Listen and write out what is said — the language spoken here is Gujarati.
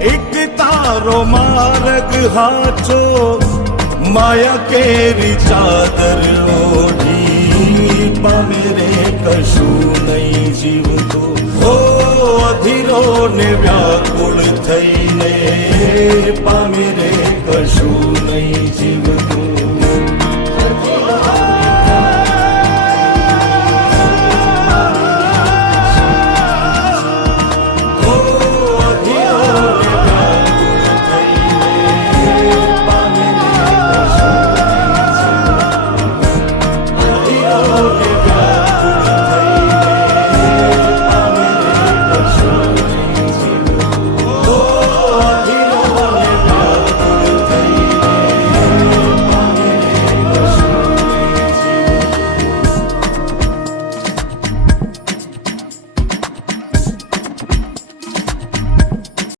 એક તારો માર્ગ હાચો, માયા કેરી ચાદર ઓઢી, પામે રે કશું નહીં જીવતો. અધીરો ને વ્યાકુળ